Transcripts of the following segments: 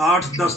8-10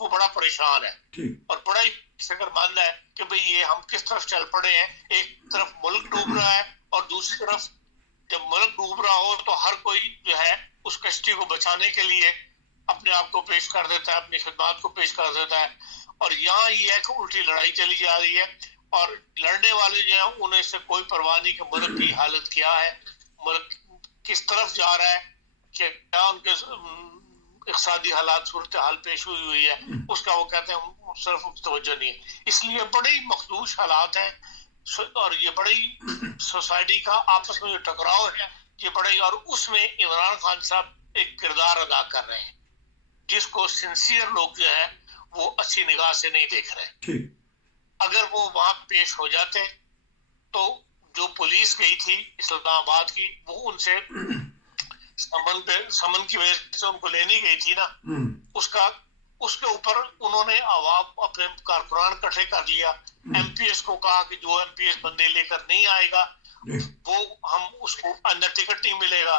وہ بڑا پریشان ہے اور بڑا ہی فکرمند ہے کہ بھئی یہ ہم کس طرف چل پڑے ہیں. ایک طرف ملک ڈوب رہا ہے اور دوسری طرف جب ملک ڈوب رہا ہو تو ہر کوئی جو ہے اس کشتی کو بچانے کے لیے اپنے آپ کو پیش کر دیتا ہے, اپنی خدمات کو پیش کر دیتا ہے. اور یہاں یہ ہے کہ الٹی لڑائی چلی جا رہی ہے اور لڑنے والے جو ہیں انہیں سے کوئی پرواہ نہیں کہ ملک کی حالت کیا ہے, ملک کس طرف جا رہا ہے, کیا ان کے اقتصادی حالات صورتحال پیش ہوئی ہے, اس کا وہ کہتے ہیں صرف توجہ نہیں ہے. اس لیے بڑی مخدوش حالات ہیں اور یہ بڑی سوسائٹی کا آپس میں جو ٹکراؤ ہے یہ بڑے, اور اس میں عمران خان صاحب ایک کردار ادا کر رہے ہیں جس کو سنسیئر لوگ جو ہے وہ اچھی نگاہ سے نہیں دیکھ رہے. اگر وہ وہاں پیش ہو جاتے تو جو پولیس گئی تھی اسلام آباد کی وہ ان سے سمن کی وجہ سے ان کو لینی گئی تھی نا, اس کے اوپر انہوں نے عوام اپنے کارکنان اکٹھے کر لیا. ایم پی ایس کو کہا کہ جو ایم پی ایس بندے لے کر نہیں آئے گا وہ ہم اس کو اندر ٹکٹ نہیں ملے گا.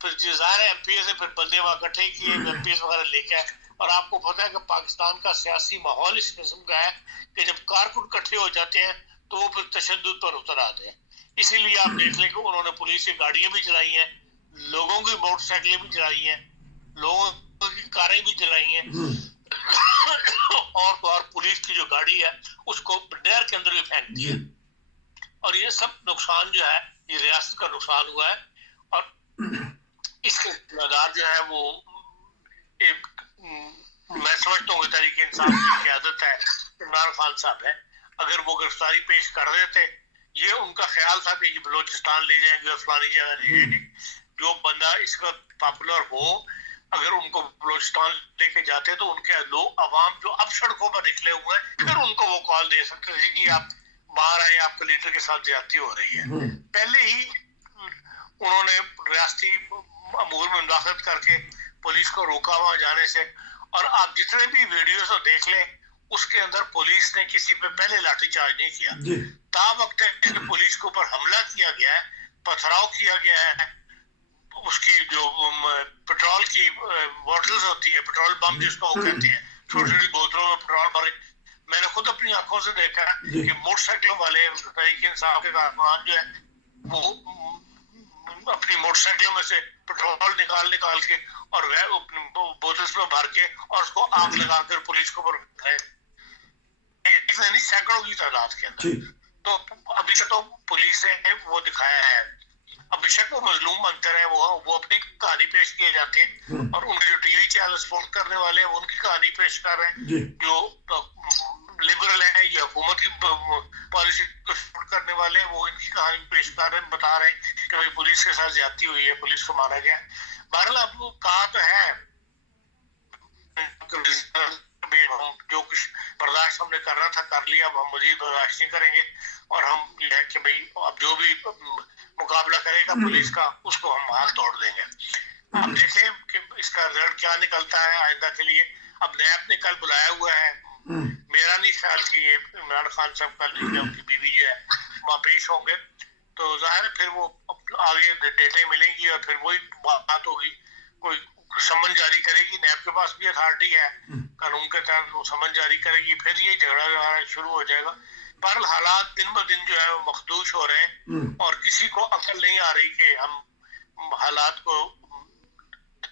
پھر ظاہر ہے ایم پی ایس نے پھر بندے وہاں اکٹھے کیے, ایم پی ایس وغیرہ لے کے آئے. اور آپ کو پتا ہے کہ پاکستان کا سیاسی ماحول اس قسم کا ہے کہ جب کارکن اکٹھے ہو جاتے ہیں تو وہ پھر تشدد پر اتر آتے ہیں. اسی لیے آپ دیکھ لیں کہ انہوں نے پولیس کی گاڑیاں بھی چلائی ہیں, لوگوں کی موٹر سائیکلیں بھی چلائی ہیں, لوگوں کی کاریں بھی چلائی ہیں اور پولیس کی جو گاڑی ہے اس کو نہر کے اندر بھی پھینک دیا. اور یہ سب نقصان جو ہے یہ ریاست کا نقصان ہوا ہے اور اس کے ذمہ دار جو ہے وہ ایک میں سمجھتا ہوں کہ تحریک انصاف کی قیادت ہے عمران خان صاحب ہے. اگر وہ گرفتاری پیش کر رہے تھے, یہ ان کا خیال تھا کہ یہ بلوچستان لے جائیں گے اور فلانی جگہ لے جائیں گے. جو بندہ اس وقت پاپولر ہو اگر ان کو بلوچستان لے کے جاتے تو ان کے لوگ عوام جو اب سڑکوں پر نکلے ہوئے ہیں پھر ان کو وہ کال دے سکتے تھے کہ آپ باہر آئے, آپ کے لیڈر کے ساتھ زیادتی ہو رہی ہے. پہلے ہی انہوں نے ریاستی امور میں مداخلت کر کے پولیس کو روکا وہاں جانے سے. اور آپ جتنے بھی ویڈیوز دیکھ لیں اس کے اندر پولیس نے کسی پہ پہلے لاٹھی چارج نہیں کیا. تا وقت پولیس کے اوپر حملہ کیا گیا ہے, پتھراؤ کیا گیا ہے, اس کی جو پیٹرول کی بوٹلز ہوتی ہیں, پیٹرول بم جس کو وہ کہتے ہیں, چھوٹی چھوٹی بوتلوں میں پیٹرول بھرے. میں نے خود اپنی آنکھوں سے دیکھا کہ موٹر سائیکلوں والے تحریک انصاف کے کارکنان جو ہے وہ اپنی موٹر سائیکلوں میں سے پیٹرول نکال کے اور بوتلز میں بھر کے اور اس کو آگ لگا کر پولیس کو پر سینکڑوں کی تعداد کے اندر. تو ابھی سے تو پولیس نے وہ دکھایا ہے, اب بے شک وہ مظلوم بنتے ہیں, وہ اپنی کہانی پیش کیے جاتے ہیں اور ان کے جو ٹی وی چینل سپورٹ کرنے والے ہیں وہ ان کی کہانی پیش کر رہے ہیں. جو لبرل ہیں یا حکومت کی پالیسی کو سپورٹ کرنے والے ہیں وہ ان کی کہانی پیش کر رہے ہیں, بتا رہے ہیں کہ پولیس کے ساتھ زیادتی ہوئی ہے, پولیس کو مارا گیا. بہرحال آپ کو کہا تو ہے جو کچھ برداشت ہم نے کرنا تھا کر لیا, اب ہم مزید برداشت نہیں کریں گے اور ہم یہ ہے کہ بھئی اب جو بھی مقابلہ کرے گا پولیس کا اس کو ہم ہاتھ توڑ دیں گے. اب دیکھیں کہ اس کا رزلٹ کیا نکلتا ہے آئندہ کے لیے. اب نیب نے کل بلایا ہوا ہے, میرا نہیں خیال کہ یہ عمران خان صاحب کل ان کی بیوی جو ہے وہاں پیش ہوں گے, تو ظاہر ہے پھر وہ آگے ڈیٹیں ملیں گی اور پھر وہی بات ہوگی, کوئی سمن جاری کرے گی. نیب کے پاس بھی اتھارٹی ہے, قانون کے تحت وہ سمن جاری کرے گی, پھر یہ جھگڑا شروع ہو جائے گا. بہرحال حالات دن بدن جو ہے وہ مخدوش ہو رہے ہیں اور کسی کو عقل نہیں آ رہی کہ ہم حالات کو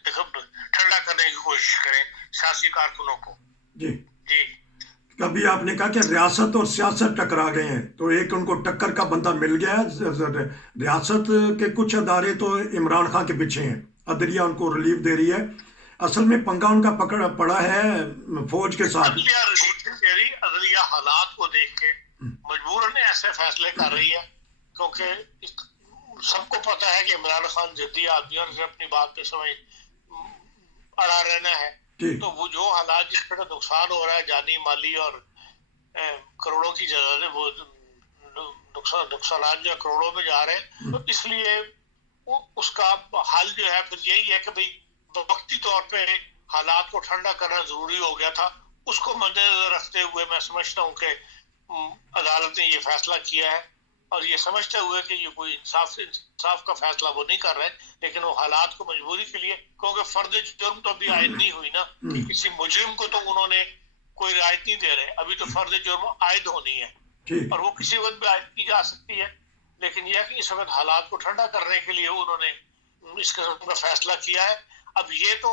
ٹھنڈا کرنے کی کوشش کریں سیاسی کارکنوں کو. جی کبھی آپ نے کہا کہ ریاست اور سیاست ٹکرا گئے ہیں, تو ایک ان کو ٹکر کا بندہ مل گیا ہے. ریاست کے کچھ ادارے تو عمران خان کے پیچھے ہیں, عدلیہ ان کو ریلیف دے رہی ہے, اصل میں پنگا ان کا پڑا ہے فوج کے ساتھ. عدلیہ حالات کو دیکھ کے مجبوراً ایسے فیصلے کر رہی ہے کیونکہ سب کو پتا ہے کہ عمران خان جدی آدمی اور اپنی بات پہ سمجھ اڑا رہنا ہے. تو وہ جو حالات جس پر نقصان ہو رہا ہے جانی مالی اور کروڑوں کی جگہ وہ نقصانات جو کروڑوں میں جا رہے ہیں, تو اس لیے اس کا حل جو ہے پھر یہی ہے کہ بھئی وقتی طور پہ حالات کو ٹھنڈا کرنا ضروری ہو گیا تھا. اس کو مد نظر رکھتے ہوئے میں سمجھتا ہوں کہ عدالت نے یہ فیصلہ کیا ہے اور یہ سمجھتے ہوئے کہ یہ کوئی انصاف کا فیصلہ وہ نہیں کر رہے, لیکن وہ حالات کو مجبوری کے لیے, کیونکہ فرد جرم تو ابھی عائد نہیں ہوئی نا, کہ کسی مجرم کو تو انہوں نے کوئی رعایت نہیں دے رہے. ابھی تو فرض جرم عائد ہونی ہے ٹھیک اور وہ کسی وقت بھی عائد کی جا سکتی ہے. لیکن یہ کہ اس وقت حالات کو ٹھنڈا کرنے کے لیے انہوں نے اس قسم کا فیصلہ کیا ہے. اب یہ تو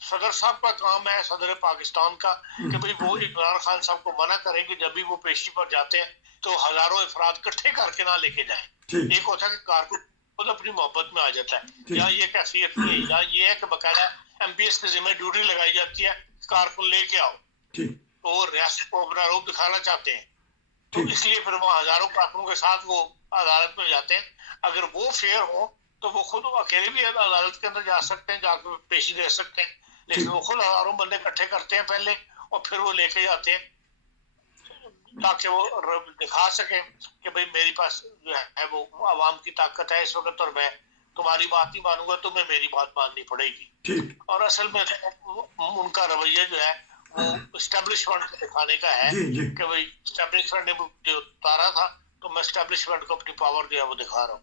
صدر صاحب کا کام ہے, صدر پاکستان کا, کہ بھئی وہ عمران خان صاحب کو منع کریں کہ جب بھی وہ پیشی پر جاتے ہیں تو ہزاروں افراد اکٹھے کر کے نہ لے کے جائیں. ٹھیک ایک ہوتا ہے کہ کارکن خود اپنی محبت میں آ جاتا ہے, ٹھیک یا یہ کیفیت نہیں ہے, یا یہ ہے کہ باقاعدہ ایم پی ایس کے ذمہ ڈیوٹی لگائی جاتی ہے, کارکن لے کے آؤ. ٹھیک وہ ریاست کو اپنا روپ دکھانا چاہتے ہیں تو ٹھیک اس لیے پھر وہ ہزاروں کارکنوں کے ساتھ وہ عدالت میں جاتے ہیں. اگر وہ فیئر ہو تو وہ خود اکیلے بھی عدالت کے اندر جا سکتے ہیں, جا کے پیشی دے سکتے ہیں, لیکن وہ خود ہزاروں بندے اکٹھے کرتے ہیں پہلے اور پھر وہ لے کے جاتے ہیں تاکہ وہ دکھا سکیں کہ بھئی میری پاس جو ہے وہ عوام کی طاقت ہے اس وقت, اور میں تمہاری بات نہیں مانوں گا, تمہیں میری بات ماننی پڑے گی. ٹھیک اور اصل میں ان کا رویہ جو ہے وہ اسٹیبلشمنٹ کو دکھانے کا ہے جی جی کہ بھئی اسٹیبلشمنٹ نے مجھے اتارا تھا تو میں اسٹیبلشمنٹ کو اپنی پاور جو ہے وہ دکھا رہا ہوں.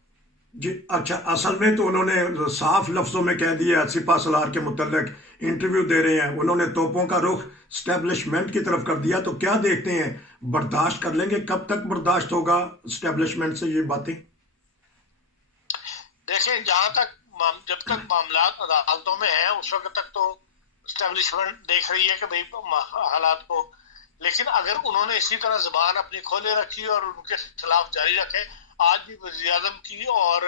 جی اچھا, اصل میں تو انہوں نے صاف لفظوں میں کہہ دیا سپہ سالار کے متعلق انٹرویو دے رہے ہیں, انہوں نے توپوں کا رخ اسٹیبلشمنٹ کی طرف کر دیا. تو کیا دیکھتے ہیں, برداشت کر لیں گے؟ کب تک برداشت ہوگا اسٹیبلشمنٹ سے یہ باتیں؟ دیکھیں جہاں تک جب تک معاملات عدالتوں میں ہیں اس وقت تک تو اسٹیبلشمنٹ دیکھ رہی ہے کہ بھئی حالات کو, لیکن اگر انہوں نے اسی طرح زبان اپنی کھولے رکھی اور ان کے خلاف جاری رکھے. آج بھی وزیر اعظم کی اور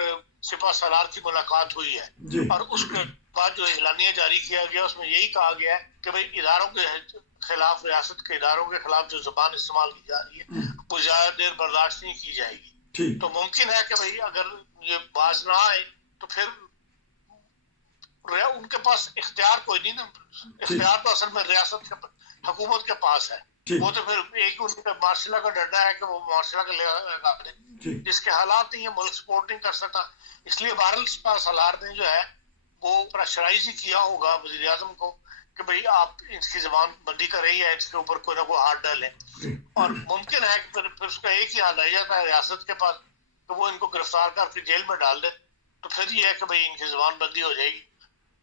سپہ سالار کی ملاقات ہوئی ہے جی اور اس کے بعد جو اعلانیہ جاری کیا گیا اس میں یہی کہا گیا ہے کہ بھئی اداروں کے خلاف, ریاست کے اداروں کے خلاف جو زبان استعمال کی جا رہی ہے وہ زیادہ دیر برداشت نہیں کی جائے گی. ٹھیک تو ممکن ہے کہ بھئی اگر یہ باز نہ آئے تو پھر ان کے پاس اختیار کوئی نہیں نا, اختیار تو اصل میں ریاست کے حکومت کے پاس ہے. ٹھیک وہ تو پھر ایک ان کا مارشلہ کا ڈنڈا ہے کہ وہ مارشلہ کا لگا دیں, ٹھیک جس کے حالات نہیں ہے, ملک سپورٹ نہیں کر سکتا. اس لیے بہرحال سپہ سالار نے جو ہے وہ پریشرائز ہی کیا ہوگا وزیر اعظم کو کہ بھئی آپ اس کی زبان بندی کر رہی ہے, اس کے اوپر کوئی نہ کوئی ہاتھ ڈالیں. اور ممکن ہے کہ پھر اس کا ایک ہی حال رہ جاتا ہے ریاست کے پاس کہ وہ ان کو گرفتار کر کے جیل میں ڈال دے, تو پھر یہ ہے کہ بھئی ان کی زبان بندی ہو جائے گی.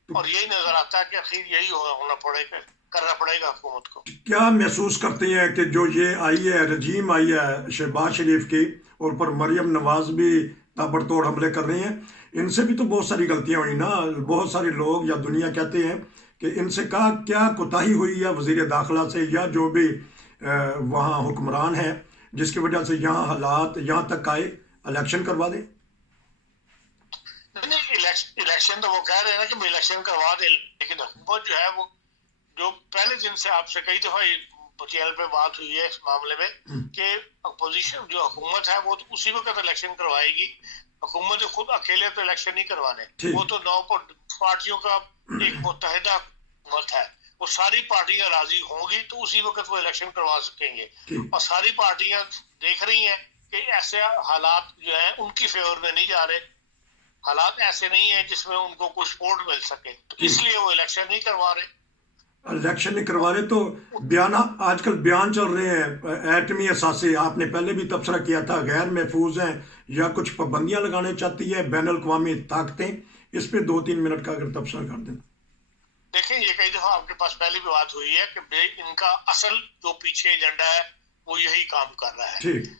اور یہی نظر آتا ہے کہ اخیر یہی ہونا پڑے گا, کرنا پڑے گا حکومت کو. کیا محسوس کرتے ہیں کہ جو یہ آئی ہے رجیم آئی ہے شہباز شریف کی, اور پر مریم نواز بھی تابڑ توڑ حملے کر رہی ہیں, ان سے بھی تو بہت ساری غلطیاں ہوئی نا. بہت سارے لوگ یا دنیا کہتے ہیں کہ ان سے کیا کوتاہی ہوئی ہے وزیر داخلہ سے یا جو بھی وہاں حکمران ہے, جس کی وجہ سے یہاں حالات یہاں تک آئے. الیکشن کروا دیں. الیکشن تو وہ کہہ رہے ہیں نا کہ الیکشن کروا دیں, لیکن حکومت جو ہے وہ جو پہلے دن سے آپ سے کئی دفعہ چینل پہ بات ہوئی ہے اس معاملے میں کہ اپوزیشن جو حکومت ہے وہ تو اسی وقت الیکشن کروائے گی. حکومت خود اکیلے تو الیکشن نہیں کروانے, وہ تو 9 پارٹیوں کا ایک متحدہ حکومت ہے, وہ ساری پارٹیاں راضی ہوں گی تو اسی وقت وہ الیکشن کروا سکیں گے. اور ساری پارٹیاں دیکھ رہی ہیں کہ ایسے حالات جو ہیں ان کی فیور میں نہیں جا رہے, حالات ایسے نہیں ہیں جس میں ان کو کوئی سپورٹ مل سکے, تو اس لیے وہ الیکشن نہیں کروا رہے. الیکشن نہیں کروا رہے تو بیان آج کل بیان چل رہے ہیں ایٹمی اثاثے, آپ نے پہلے بھی تبصرہ کیا تھا, غیر محفوظ ہیں یا کچھ پابندیاں لگانے چاہتی ہے بین الاقوامی طاقتیں. اس پہ 2-3 منٹ کا اگر تبصرہ کر دیں. دیکھیں یہ کئی دفعہ آپ کے پاس پہلے بھی بات ہوئی ہے کہ ان کا اصل جو پیچھے ایجنڈا ہے وہ یہی کام کر رہا ہے. ٹھیک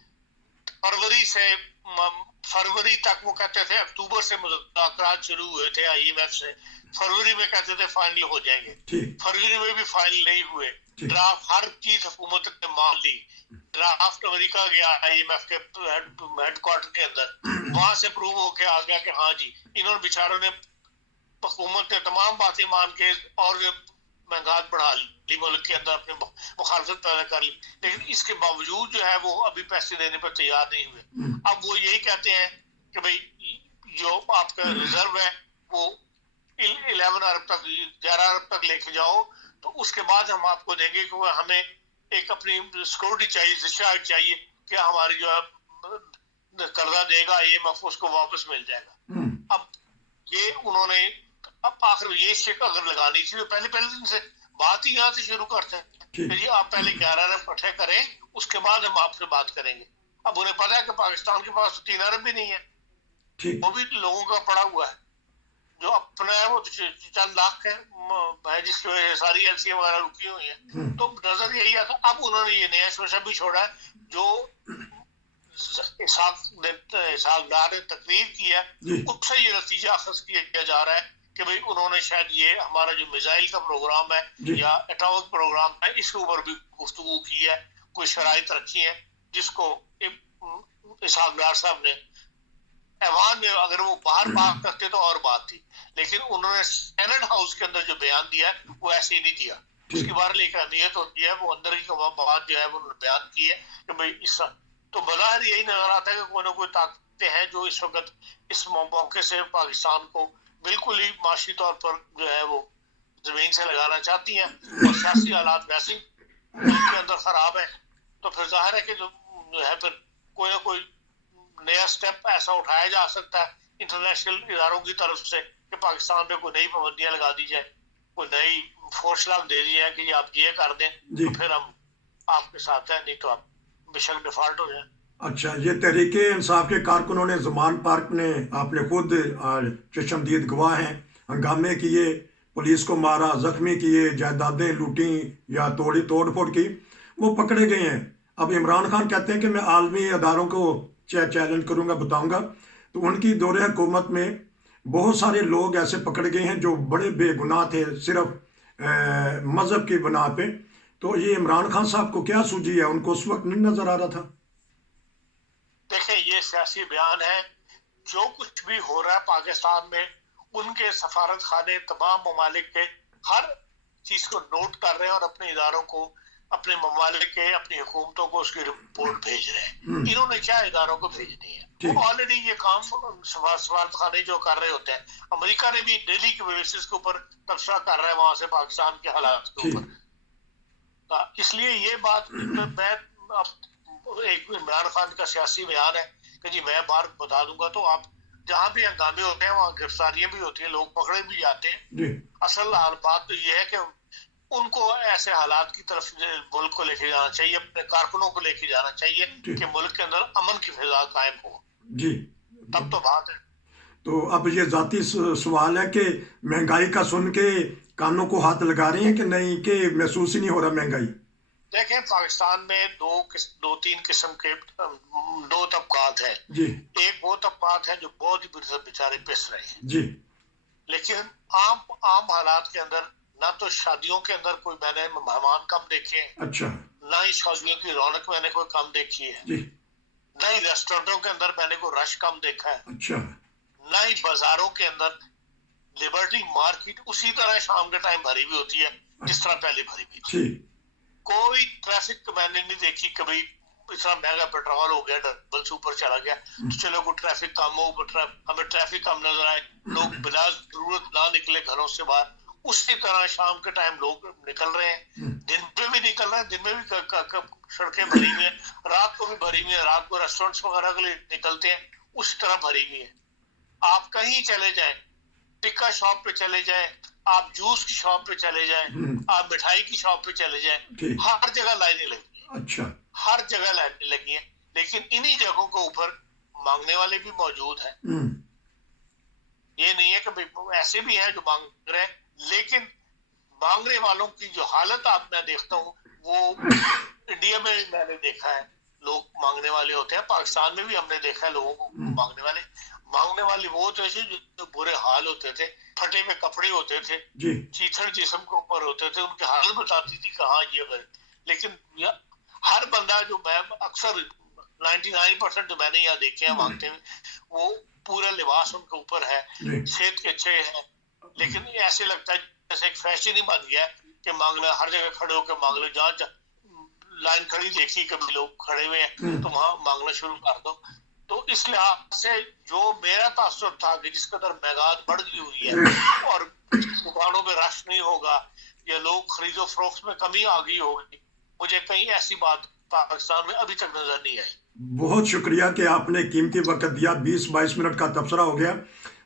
فروری تک وہ کہتے تھے, اکتوبر سے مذاکرات شروع ہوئے تھے آئی ایم ایف سے, فروری میں کہتے تھے فائنل ہو جائیں گے, فروری میں بھی فائنل نہیں ہوئے. ڈرافٹ ہر چیز حکومت نے مان لی, ڈرافٹ امریکہ گیا آئی ایم ایف کے ہیڈ کوارٹر کے اندر, وہاں سے پروو ہو کے آ گیا کہ ہاں جی انہوں نے بیچاروں نے حکومت نے تمام باتیں مان کے اور مہنگات بڑھا لی, ملک کے اندر اپنے مخالفت پیدا کر لی, لیکن اس کے باوجود جو ہے وہ ابھی پیسے دینے پر تیار نہیں ہوئے. اب وہ یہی کہتے ہیں کہ بھئی جو آپ کا ریزرو ہے وہ 11 ارب تک 11 ارب تک لے کے جاؤ, تو اس کے بعد ہم آپ کو دیں گے کہ ہمیں ایک اپنی سیکورٹی چاہیے, ذشیات چاہیے کہ ہماری جو ہے قرضہ دے گا ایم ایف اس کو واپس مل جائے گا. اب یہ انہوں نے اب آخر یہ شک اگر لگانی تھی تو پہلے دن سے بات ہی یہاں سے شروع کرتے ہیں کہ جی آپ پہلے 11 ارب اکٹھے کریں, اس کے بعد ہم آپ سے بات کریں گے. اب انہیں پتا ہے کہ پاکستان کے پاس 3 ارب بھی نہیں ہے, وہ بھی لوگوں کا پڑا ہوا ہے, جو اپنا ہے وہ چند لاکھ ہے جس کی وجہ سے ساری ایلسی وغیرہ رکی ہوئی ہیں. تو نظر یہی آتا. اب انہوں نے یہ نیا شوشہ بھی چھوڑا ہے جو اسحاق ڈار نے تقریر کی ہے, اس سے یہ نتیجہ اخذ کیا جا رہا ہے کہ بھئی انہوں نے شاید یہ ہمارا جو میزائل کا پروگرام ہے یا ایٹامک پروگرام ہے اس کے اوپر بھی گفتگو کی ہے, کوئی شرائط رکھی ہے جس کو اسحاق ڈار صاحب نے ایوان میں, اگر وہ باہر بات کرتے تو اور بات تھی, لیکن انہوں نے سینٹ ہاؤس کے اندر جو بیان دیا ہے وہ ایسے ہی نہیں دیا. اس کی باہر ایک اہمیت ہوتی ہے, وہ اندر کی بات جو ہے وہ بیان کی ہے کہ بھئی اس تو بظاہر یہی نظر آتا ہے کہ کوئی نہ کوئی طاقتیں ہیں جو اس وقت اس موقع سے پاکستان کو بالکل ہی معاشی طور پر جو ہے وہ زمین سے لگانا چاہتی ہیں, اور سیاسی حالات ویسے ملک کے اندر خراب ہیں. تو پھر ظاہر ہے کہ جو ہے پھر کوئی نہ کوئی نیا سٹیپ ایسا اٹھایا جا سکتا ہے انٹرنیشنل اداروں کی طرف سے کہ پاکستان پہ کوئی نئی پابندیاں لگا دی جائے, کوئی نئی فورس لاگ دے دی جائے کہ آپ یہ کر دیں تو پھر ہم آپ کے ساتھ ہیں, نہیں تو آپ بے شک ڈیفالٹ ہو جائیں. اچھا, یہ تحریک انصاف کے کارکنوں نے زمان پارک نے آپ نے خود چشمدید گواہ ہیں ہنگامے کیے, پولیس کو مارا, زخمی کیے, جائیدادیں لوٹیں یا توڑ پھوڑ کی, وہ پکڑے گئے ہیں. اب عمران خان کہتے ہیں کہ میں عالمی اداروں کو چیلنج کروں گا, بتاؤں گا. تو ان کی دور حکومت میں بہت سارے لوگ ایسے پکڑے گئے ہیں جو بڑے بے گناہ تھے صرف مذہب کی بنا پہ. تو یہ عمران خان صاحب کو کیا سوجی ہے, ان کو اس وقت نہیں نظر آ رہا تھا؟ دیکھیں یہ سیاسی بیان ہے, جو کچھ بھی ہو رہا ہے پاکستان میں ان کے سفارت خانے تمام ممالک کے ہر چیز کو نوٹ کر رہے ہیں اور اپنے اداروں کو, اپنے ممالک کے, اپنی حکومتوں کو اس کی رپورٹ بھیج رہے ہیں. انہوں نے کیا اداروں کو بھیجنی ہے, وہ آلریڈی یہ کام سفارت خانے جو کر رہے ہوتے ہیں. امریکہ نے بھی ڈیلی کے بیسس کے اوپر تبصرہ کر رہا ہے وہاں سے پاکستان کے حالات کے اوپر. اس لیے یہ بات میں ایک عمران خان کا سیاسی بیان ہے کہ جی میں بار بتا دوں گا تو آپ جہاں بھی ہنگامے ہوتے ہیں وہاں گرفتاریاں بھی ہوتی ہیں, لوگ پکڑے بھی جاتے ہیں. اصل بات تو یہ ہے کہ ان کو ایسے حالات کی طرف ملک کو لے کے جانا چاہیے, اپنے کارکنوں کو لے کے جانا چاہیے کہ ملک کے اندر امن کی فضا قائم ہو. جی تب تو بات ہے. تو اب یہ ذاتی سوال ہے کہ مہنگائی کا سن کے کانوں کو ہاتھ لگا رہے ہیں کہ نہیں, کہ محسوس ہی نہیں ہو رہا مہنگائی؟ دیکھیں پاکستان میں دو تین قسم کے دو طبقات ہیں. ایک وہ طبقات ہیں جو بہت ہی بیچارے پس رہے ہیں, لیکن عام حالات کے اندر نہ تو شادیوں کے اندر کوئی میں نے مہمان کم دیکھے ہیں, نہ ہی شادیوں کی رونق میں نے کوئی کم دیکھی ہے, نہ ہی ریسٹورینٹوں کے اندر میں نے کوئی رش کم دیکھا ہے, نہ ہی بازاروں کے اندر لبرٹی مارکیٹ اسی طرح شام کے ٹائم بھری ہوئی ہوتی ہے جس طرح پہلے بھری ہوئی تھی. کوئی ٹریفک میں نے نہیں دیکھی کبھی اتنا مہنگا پیٹرول ہو گیا, ڈبل سے اوپر چلا گیا تو چلو کوئی ٹریفک کم ہو, ہمیں ٹریفک کم نظر آئے, لوگ بلا ضرورت نہ نکلے گھروں سے باہر. اسی طرح شام کے ٹائم لوگ نکل رہے ہیں, دن میں بھی نکل رہے ہیں, دن میں بھی سڑکیں بھری ہوئی ہیں, رات کو بھی بھری ہوئی ہیں, رات کو ریسٹورینٹس وغیرہ کے لیے نکلتے ہیں اسی طرح بھری ہوئی ہیں. آپ کہیں چلے جائیں, ٹکا شاپ پہ چلے جائیں, آپ جوس کی شاپ پہ چلے جائیں, آپ مٹھائی کی شاپ پہ چلے جائیں, ہر جگہ لائنیں لگی ہیں, ہر جگہ لائنیں لگی ہیں. لیکن انہی جگہوں کے اوپر مانگنے والے بھی موجود ہیں. یہ نہیں ہے کہ ایسے بھی ہیں جو مانگ رہے ہیں, لیکن مانگنے والوں کی جو حالت آپ میں دیکھتا ہوں وہ انڈیا میں میں نے دیکھا ہے لوگ مانگنے والے ہوتے ہیں, پاکستان میں بھی ہم نے دیکھا ہے لوگوں کو مانگنے والے وہ ہوتے تھے جو برے حال ہوتے تھے, پھٹے ہوئے کپڑے ہوتے تھے, چیتھڑ جسم کے اوپر ہوتے تھے, ان کی حالت بتاتی تھی کہاں یہ. لیکن ہر بندہ جو میں اکثر 99% جو میں نے یہاں دیکھے ہیں مانگتے ہوئے, وہ پورا لباس ان کے اوپر ہے, صحت کے اچھے ہیں, لیکن ایسے لگتا ہے جیسے ایک فیشن ہی بن گیا ہے کہ مانگنا, ہر جگہ کھڑے ہو کے مانگ لو, جہاں لائن کھڑی دیکھی کبھی لوگ کھڑے ہوئے ہیں تو وہاں مانگنا شروع کر دو. تو اس لحاظ سے جو میرا تاثر تھا کہ جس قدر مہنگائی بڑھ گئی ہوئی ہے اور دکانوں پہ رش نہیں ہوگا یا لوگ خرید و فروخت میں کمی آ گئی ہوگی, مجھے کہیں ایسی بات پاکستان میں ابھی تک نظر نہیں آئی. بہت شکریہ کہ آپ نے قیمتی وقت دیا, 20-22 منٹ کا تبصرہ ہو گیا.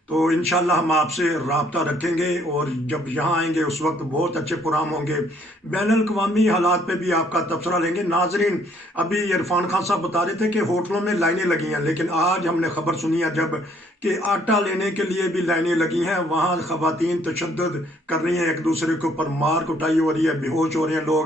تو انشاءاللہ ہم آپ سے رابطہ رکھیں گے، اور جب یہاں آئیں گے اس وقت بہت اچھے پروگرام ہوں گے، بین الاقوامی حالات پہ بھی آپ کا تبصرہ لیں گے۔ ناظرین، ابھی عرفان خان صاحب بتا رہے تھے کہ ہوٹلوں میں لائنیں لگی ہیں، لیکن آج ہم نے خبر سنی ہے جب کہ آٹا لینے کے لیے بھی لائنیں لگی ہیں، وہاں خواتین تشدد کر رہی ہیں، ایک دوسرے کے اوپر مار کٹائی ہو رہی ہے، بے ہوش ہو رہے ہیں لوگ۔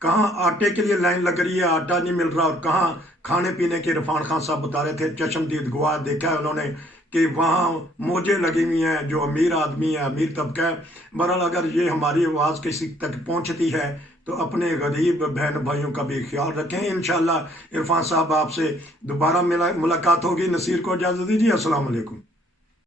کہاں آٹے کے لیے لائن لگ رہی ہے، آٹا نہیں مل رہا، اور کہاں کھانے پینے کے۔ عرفان خان صاحب بتا رہے تھے، چشمدید گواہ دیکھا ہے انہوں نے کہ وہاں موجیں لگی ہوئی ہیں، جو امیر آدمی ہے، امیر طبقہ ہے۔ بہرحال اگر یہ ہماری آواز کسی تک پہنچتی ہے تو اپنے غریب بہن بھائیوں کا بھی خیال رکھیں۔ انشاءاللہ عرفان صاحب آپ سے دوبارہ ملاقات ہوگی۔ نصیر کو اجازت دیجیے، السلام علیکم۔